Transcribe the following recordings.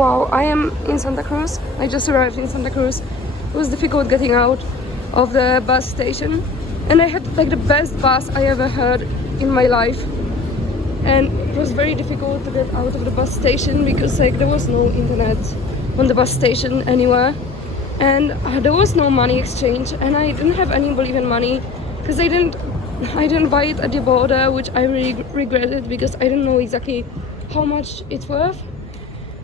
Wow, I am in Santa Cruz. I just arrived in Santa Cruz. It was difficult getting out of the bus station, and I had like the best bus I ever heard in my life. And it was very difficult to get out of the bus station because like there was no internet on the bus station anywhere, and there was no money exchange, and I didn't have any Bolivian money because I didn't buy it at the border, which I really regretted because I didn't know exactly how much it's worth,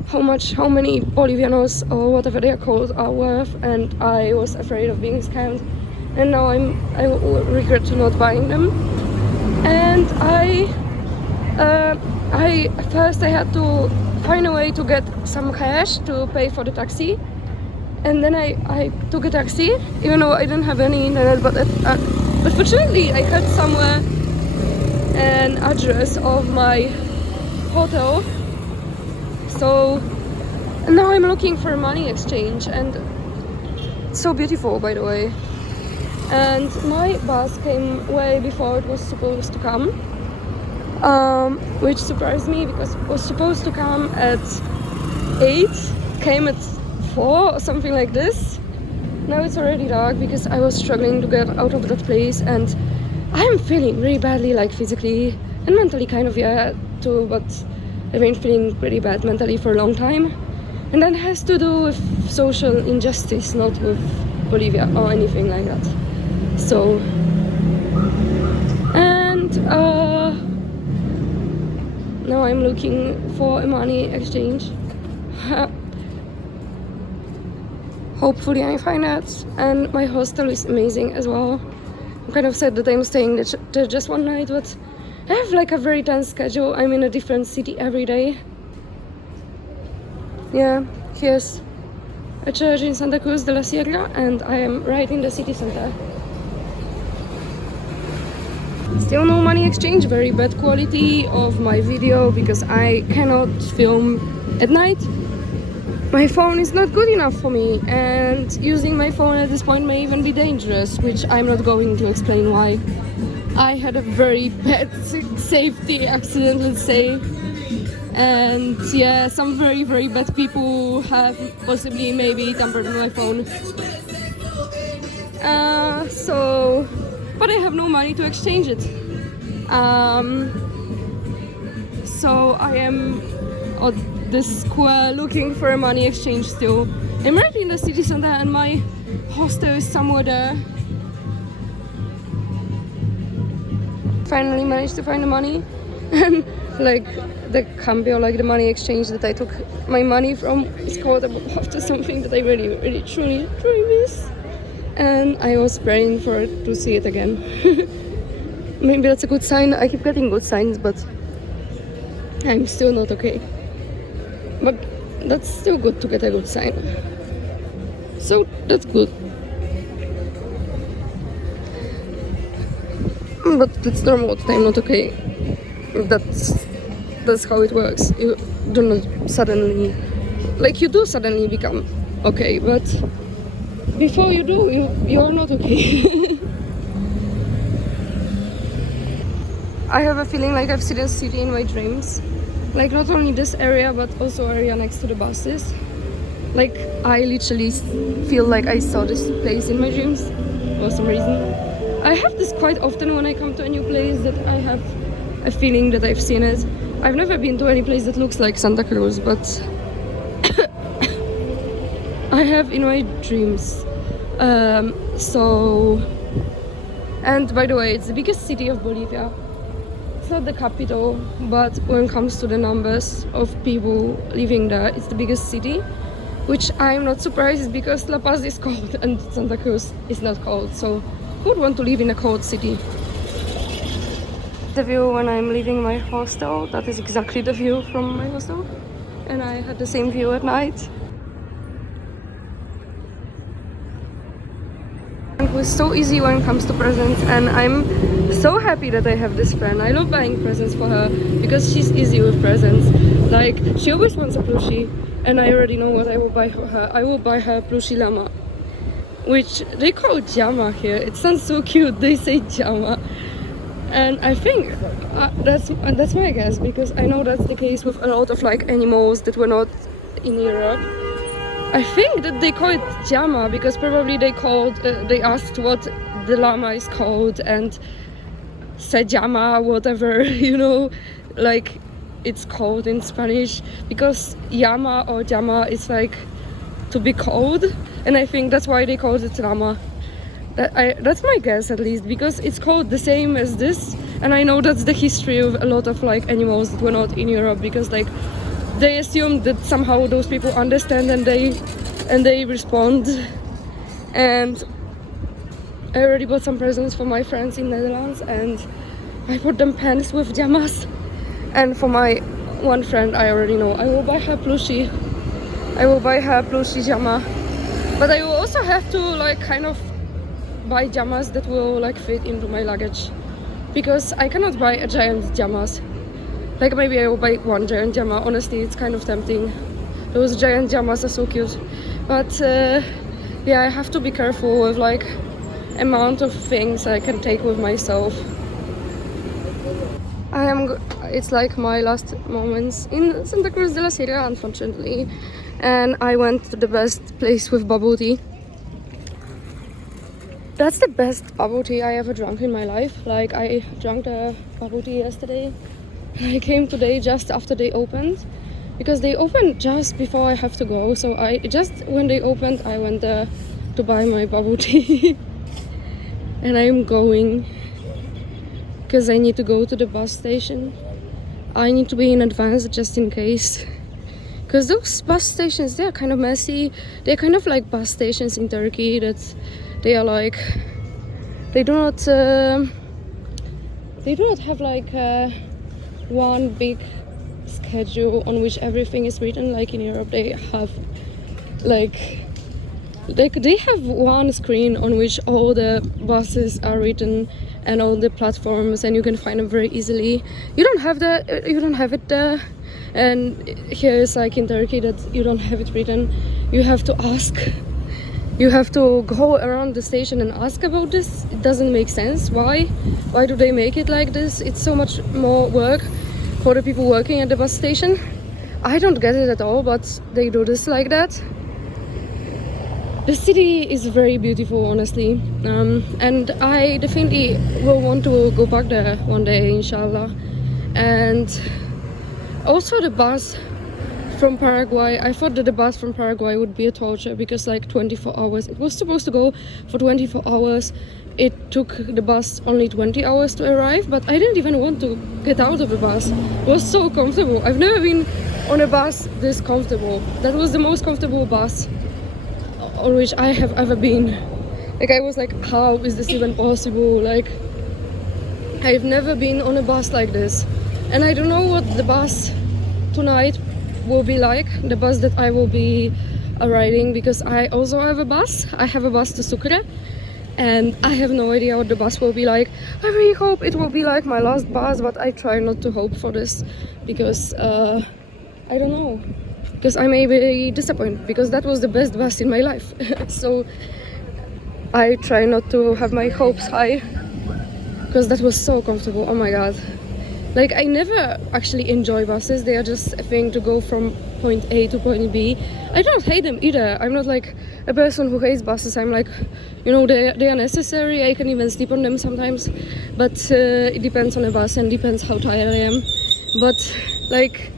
how many Bolivianos or whatever they are called are worth, and I was afraid of being scammed, and now I regret to not buying them. And I had to find a way to get some cash to pay for the taxi, and then I took a taxi even though I didn't have any internet, but fortunately I had somewhere an address of my hotel. So now I'm looking for money exchange, and it's so beautiful, by the way. And my bus came way before it was supposed to come, which surprised me because it was supposed to come at 8, came at 4 or something like this. Now it's already dark because I was struggling to get out of that place, and I'm feeling really badly, like physically and mentally kind of, yeah, too, but I've been feeling pretty bad mentally for a long time, and that has to do with social injustice, not with Bolivia or anything like that. So, and now I'm looking for a money exchange. Hopefully I find that, and my hostel is amazing as well. I'm kind of sad that I'm staying there just one night, but I have like a very tense schedule. I'm in a different city every day. Yeah, here's a church in Santa Cruz de la Sierra, and I am right in the city center. Still no money exchange, very bad quality of my video because I cannot film at night. My phone is not good enough for me, and using my phone at this point may even be dangerous, which I'm not going to explain why. I had a very bad safety accident, let's say, and yeah, some very, very bad people have possibly maybe tampered with my phone. So, but I have no money to exchange it. So I am at this square looking for a money exchange still. I'm right in the city center, and my hostel is somewhere there. Finally managed to find the money, and like the cambio, like the money exchange that I took my money from, is called after something that I really, really, truly miss. And I was praying to see it again. Maybe that's a good sign. I keep getting good signs, but I'm still not okay. But that's still good to get a good sign. So that's good. But it's normal that I'm not okay. That's how it works. You do not suddenly, like you do suddenly become okay, but before you do, you are not okay. I have a feeling like I've seen this city in my dreams. Like not only this area, but also area next to the buses. Like I literally feel like I saw this place in my dreams for some reason. I have this quite often when I come to a new place, that I have a feeling that I've seen it. I've never been to any place that looks like Santa Cruz, but I have in my dreams. And by the way, it's the biggest city of Bolivia. It's not the capital, but when it comes to the numbers of people living there, it's the biggest city, which I'm not surprised because La Paz is cold and Santa Cruz is not cold. So who would want to live in a cold city? The view when I'm leaving my hostel, that is exactly the view from my hostel, and I had the same view at night. It was so easy when it comes to presents, and I'm so happy that I have this friend. I love buying presents for her because she's easy with presents. Like, she always wants a plushie, and I already know what I will buy for her. I will buy her plushie llama, which they call llama here. It sounds so cute, they say llama. And I think that's my guess, because I know that's the case with a lot of like animals that were not in Europe. I think that they call it llama because probably they asked what the llama is called and said llama, whatever, you know, like it's called in Spanish, because llama or llama is like to be cold, and I think that's why they called it llama. That's my guess, at least, because it's called the same as this, and I know that's the history of a lot of like animals that were not in Europe, because like they assumed that somehow those people understand and they respond. And I already bought some presents for my friends in Netherlands, and I bought them pens with llamas. And for my one friend, I already know I will buy her plushie. I will buy her plushie llama, but I will also have to like kind of buy llamas that will like fit into my luggage, because I cannot buy a giant llamas. Like maybe I will buy one giant llama. Honestly, it's kind of tempting. Those giant llamas are so cute, but yeah, I have to be careful with like amount of things I can take with myself. It's like my last moments in Santa Cruz de la Sierra, unfortunately, and I went to the best place with bubble tea. That's the best bubble tea I ever drank in my life. Like, I drank the bubble tea yesterday. I came today just after they opened, because they opened just before I have to go. So when they opened, I went there to buy my bubble tea. And I'm going because I need to go to the bus station. I need to be in advance just in case, because those bus stations, they are kind of messy. They're kind of like bus stations in Turkey that they are like, they do not have like one big schedule on which everything is written. Like in Europe, they have like they have one screen on which all the buses are written and all the platforms, and you can find them very easily. You don't have it there. And here it's like in Turkey that you don't have it written. You have to ask. You have to go around the station and ask about this. It doesn't make sense. Why do they make it like this? It's so much more work for the people working at the bus station. I don't get it at all, but they do this like that. The city is very beautiful, honestly, and I definitely will want to go back there one day, inshallah. And also the bus from Paraguay, I thought that the bus from Paraguay would be a torture, because like 24 hours, it was supposed to go for 24 hours. It took the bus only 20 hours to arrive, but I didn't even want to get out of the bus. It was so comfortable. I've never been on a bus this comfortable. That was the most comfortable bus on which I have ever been. Like, I was like, how is this even possible? Like, I've never been on a bus like this. And I don't know what the bus tonight will be like, the bus that I will be riding, because I also have a bus. I have a bus to Sucre, and I have no idea what the bus will be like. I really hope it will be like my last bus, but I try not to hope for this, because I don't know, because I may be disappointed, because that was the best bus in my life. So I try not to have my hopes high, because that was so comfortable. Oh my god. Like, I never actually enjoy buses. They are just a thing to go from point A to point B. I don't hate them either. I'm not like a person who hates buses. I'm like, you know, they are necessary. I can even sleep on them sometimes. But it depends on the bus and depends how tired I am. But like,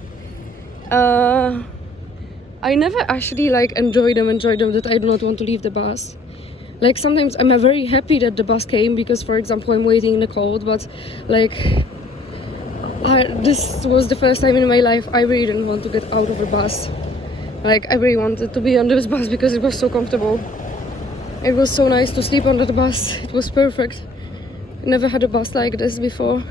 I never actually like enjoy them that I do not want to leave the bus. Like, sometimes I'm very happy that the bus came, because, for example, I'm waiting in the cold, but like, this was the first time in my life I really didn't want to get out of the bus. Like, I really wanted to be on this bus because it was so comfortable. It was so nice to sleep under the bus. It was perfect. I never had a bus like this before.